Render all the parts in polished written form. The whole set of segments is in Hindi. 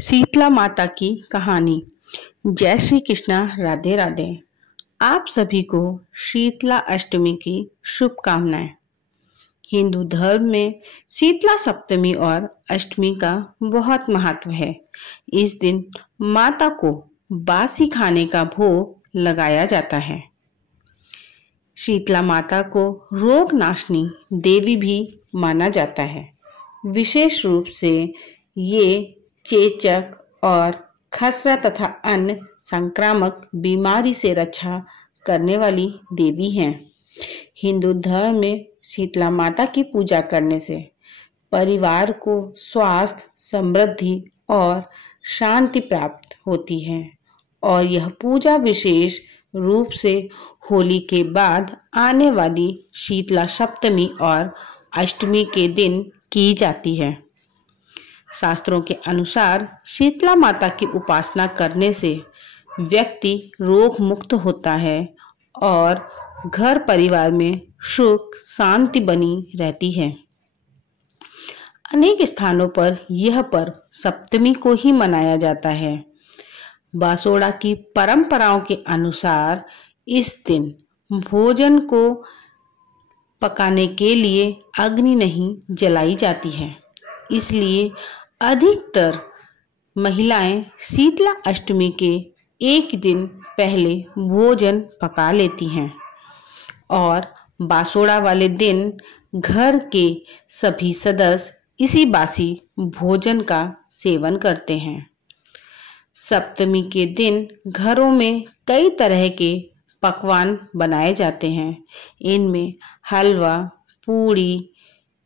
शीतला माता की कहानी। जय श्री कृष्णा, राधे राधे। आप सभी को शीतला अष्टमी की शुभकामनाएं। हिंदू धर्म में शीतला सप्तमी और अष्टमी का बहुत महत्व है। इस दिन माता को बासी खाने का भोग लगाया जाता है। शीतला माता को रोग नाशनी देवी भी माना जाता है। विशेष रूप से ये चेचक और खसरा तथा अन्य संक्रामक बीमारी से रक्षा करने वाली देवी हैं। हिंदू धर्म में शीतला माता की पूजा करने से परिवार को स्वास्थ्य, समृद्धि और शांति प्राप्त होती है और यह पूजा विशेष रूप से होली के बाद आने वाली शीतला सप्तमी और अष्टमी के दिन की जाती है। शास्त्रों के अनुसार शीतला माता की उपासना करने से व्यक्ति रोग मुक्त होता है और घर परिवार में सुख शांति बनी रहती है। अनेक स्थानों पर यह पर्व सप्तमी को ही मनाया जाता है। बासोड़ा की परंपराओं के अनुसार इस दिन भोजन को पकाने के लिए अग्नि नहीं जलाई जाती है, इसलिए अधिकतर महिलाएं शीतला अष्टमी के एक दिन पहले भोजन पका लेती हैं और बासोड़ा वाले दिन घर के सभी सदस्य इसी बासी भोजन का सेवन करते हैं। सप्तमी के दिन घरों में कई तरह के पकवान बनाए जाते हैं। इनमें हलवा, पूड़ी,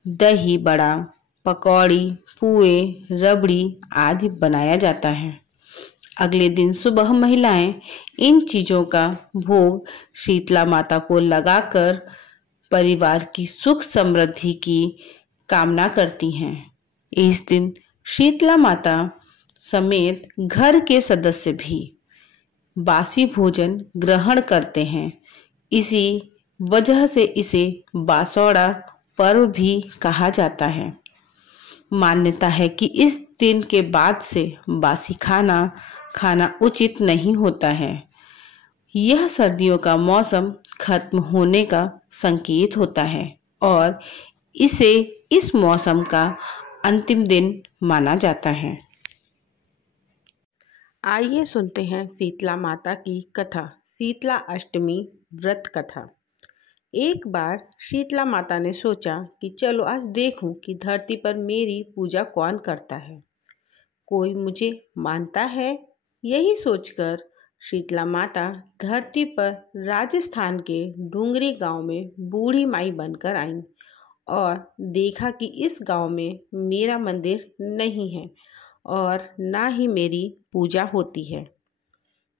दही बड़ा, पकौड़ी, पुए, रबड़ी आदि बनाया जाता है। अगले दिन सुबह महिलाएं इन चीज़ों का भोग शीतला माता को लगाकर परिवार की सुख समृद्धि की कामना करती हैं। इस दिन शीतला माता समेत घर के सदस्य भी बासी भोजन ग्रहण करते हैं। इसी वजह से इसे बासोड़ा पर्व भी कहा जाता है। मान्यता है कि इस दिन के बाद से बासी खाना खाना उचित नहीं होता है। यह सर्दियों का मौसम खत्म होने का संकेत होता है और इसे इस मौसम का अंतिम दिन माना जाता है। आइए सुनते हैं शीतला माता की कथा। शीतला अष्टमी व्रत कथा। एक बार शीतला माता ने सोचा कि चलो आज देखूं कि धरती पर मेरी पूजा कौन करता है, कोई मुझे मानता है। यही सोचकर शीतला माता धरती पर राजस्थान के डूंगरी गांव में बूढ़ी माई बनकर आईं और देखा कि इस गांव में मेरा मंदिर नहीं है और ना ही मेरी पूजा होती है।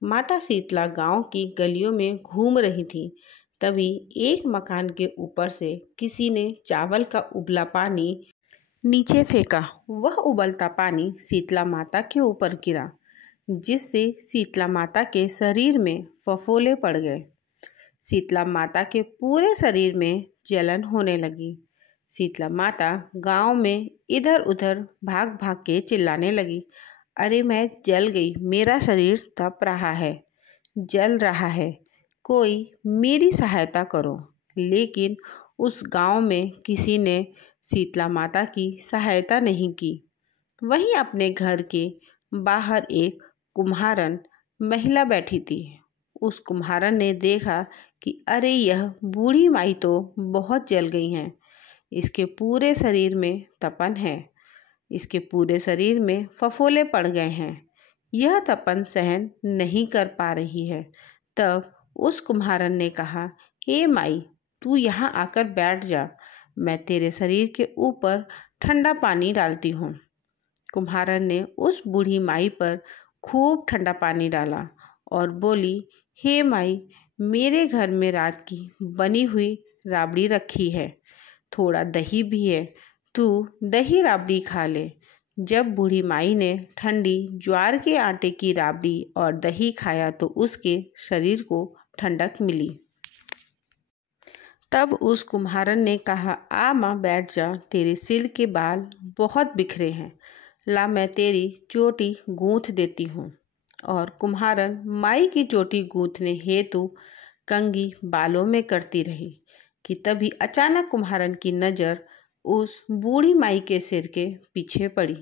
माता शीतला गांव की गलियों में घूम रही थी। तभी एक मकान के ऊपर से किसी ने चावल का उबला पानी नीचे फेंका। वह उबलता पानी शीतला माता के ऊपर गिरा, जिससे शीतला माता के शरीर में फफोले पड़ गए। शीतला माता के पूरे शरीर में जलन होने लगी। शीतला माता गांव में इधर उधर भाग भाग के चिल्लाने लगी, अरे मैं जल गई, मेरा शरीर तप रहा है, जल रहा है, कोई मेरी सहायता करो। लेकिन उस गांव में किसी ने शीतला माता की सहायता नहीं की। वहीं अपने घर के बाहर एक कुम्हारन महिला बैठी थी। उस कुम्हारन ने देखा कि अरे यह बूढ़ी माई तो बहुत जल गई हैं, इसके पूरे शरीर में तपन है, इसके पूरे शरीर में फफोले पड़ गए हैं, यह तपन सहन नहीं कर पा रही है। तब उस कुम्हारन ने कहा, हे माई, तू यहाँ आकर बैठ जा, मैं तेरे शरीर के ऊपर ठंडा पानी डालती हूँ। कुम्हारन ने उस बूढ़ी माई पर खूब ठंडा पानी डाला और बोली, हे माई, मेरे घर में रात की बनी हुई राबड़ी रखी है, थोड़ा दही भी है, तू दही राबड़ी खा ले। जब बूढ़ी माई ने ठंडी ज्वार के आटे की राबड़ी और दही खाया तो उसके शरीर को ठंडक मिली। तब उस कुम्हारन ने कहा, आ माँ बैठ जा, तेरे सिर के बाल बहुत बिखरे हैं, ला मैं तेरी चोटी गूंथ देती हूँ। और कुम्हारन माई की चोटी गूंथने हेतु कंघी बालों में करती रही कि तभी अचानक कुम्हारन की नज़र उस बूढ़ी माई के सिर के पीछे पड़ी।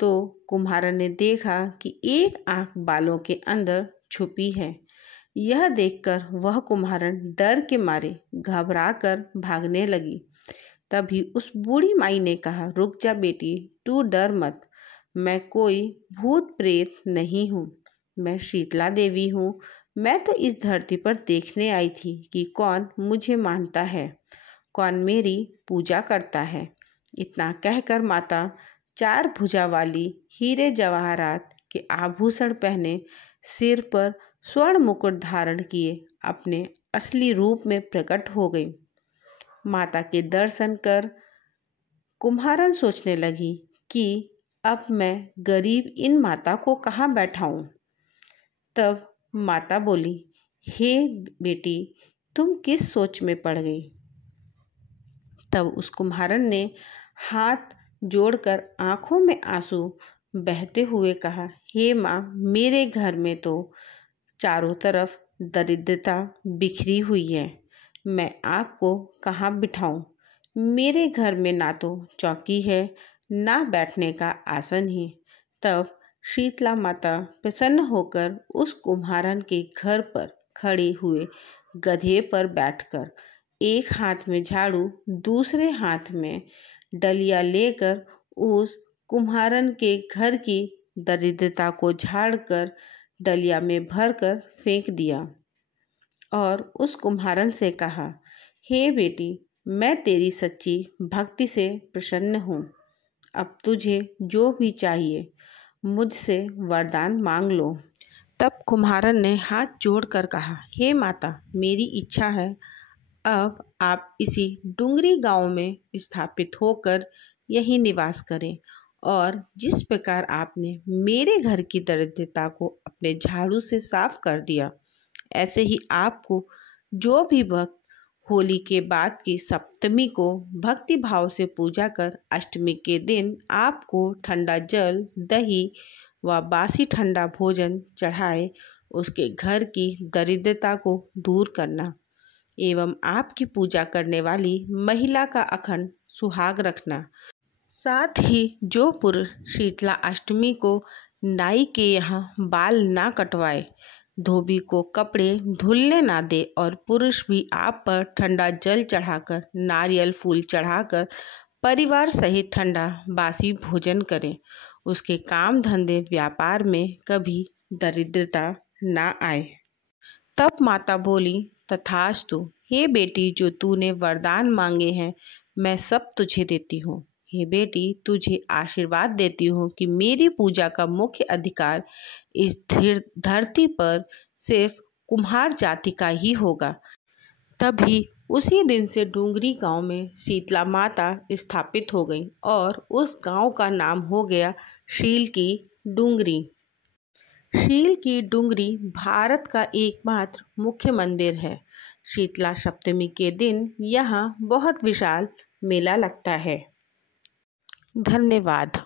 तो कुम्हारन ने देखा कि एक आंख बालों के अंदर छुपी है। यह देखकर वह कुम्हारन डर के मारे घबरा कर भागने लगी। तभी उस बूढ़ी माई ने कहा, रुक जा बेटी, तू डर मत। मैं कोई भूत प्रेत नहीं हूँ, मैं शीतला देवी हूँ। मैं तो इस धरती पर देखने आई थी कि कौन मुझे मानता है, कौन मेरी पूजा करता है। इतना कहकर माता 4 भुजा वाली हीरे जवाहरात के आभूषण पहने, सिर पर स्वर्ण मुकुट धारण किए अपने असली रूप में प्रकट हो गई। माता के दर्शन कर कुम्हारन सोचने लगी कि अब मैं गरीब इन माता को कहाँ बैठाऊं। तब माता बोली, हे बेटी, तुम किस सोच में पड़ गई। तब उस कुम्हारन ने हाथ जोड़कर आंखों में आंसू बहते हुए कहा, हे माँ, मेरे घर में तो चारों तरफ दरिद्रता बिखरी हुई है। मैं आपको कहाँ बिठाऊं। मेरे घर में ना तो चौकी है, ना बैठने का आसन ही। तब शीतला माता प्रसन्न होकर उस कुम्हारन के घर पर खड़े हुए गधे पर बैठकर एक हाथ में झाड़ू, दूसरे हाथ में डलिया लेकर उस कुम्हारन के घर की दरिद्रता को झाड़कर डलिया में भरकर फेंक दिया और उस कुम्हारन से कहा, हे बेटी, मैं तेरी सच्ची भक्ति से प्रसन्न हूँ। अब तुझे जो भी चाहिए मुझसे वरदान मांग लो। तब कुम्हारन ने हाथ जोड़कर कहा, हे माता, मेरी इच्छा है अब आप इसी डुंगरी गांव में स्थापित होकर यहीं निवास करें और जिस प्रकार आपने मेरे घर की दरिद्रता को अपने झाड़ू से साफ कर दिया, ऐसे ही आपको जो भी भक्त होली के बाद की सप्तमी को भक्ति भाव से पूजा कर अष्टमी के दिन आपको ठंडा जल, दही व बासी ठंडा भोजन चढ़ाए, उसके घर की दरिद्रता को दूर करना एवं आपकी पूजा करने वाली महिला का अखंड सुहाग रखना। साथ ही जो पुरुष शीतला अष्टमी को नाई के यहाँ बाल ना कटवाए, धोबी को कपड़े धुलने ना दे और पुरुष भी आप पर ठंडा जल चढ़ाकर, नारियल फूल चढ़ाकर परिवार सहित ठंडा बासी भोजन करें, उसके काम धंधे व्यापार में कभी दरिद्रता ना आए। तब माता बोली, तथास्तु। हे बेटी, जो तूने वरदान मांगे हैं मैं सब तुझे देती हूँ। हे बेटी, तुझे आशीर्वाद देती हूँ कि मेरी पूजा का मुख्य अधिकार इस धरती पर सिर्फ कुम्हार जाति का ही होगा। तभी उसी दिन से डुंगरी गांव में शीतला माता स्थापित हो गई और उस गांव का नाम हो गया शील की डुंगरी। शील की डुंगरी भारत का एकमात्र मुख्य मंदिर है। शीतला सप्तमी के दिन यहाँ बहुत विशाल मेला लगता है। धन्यवाद।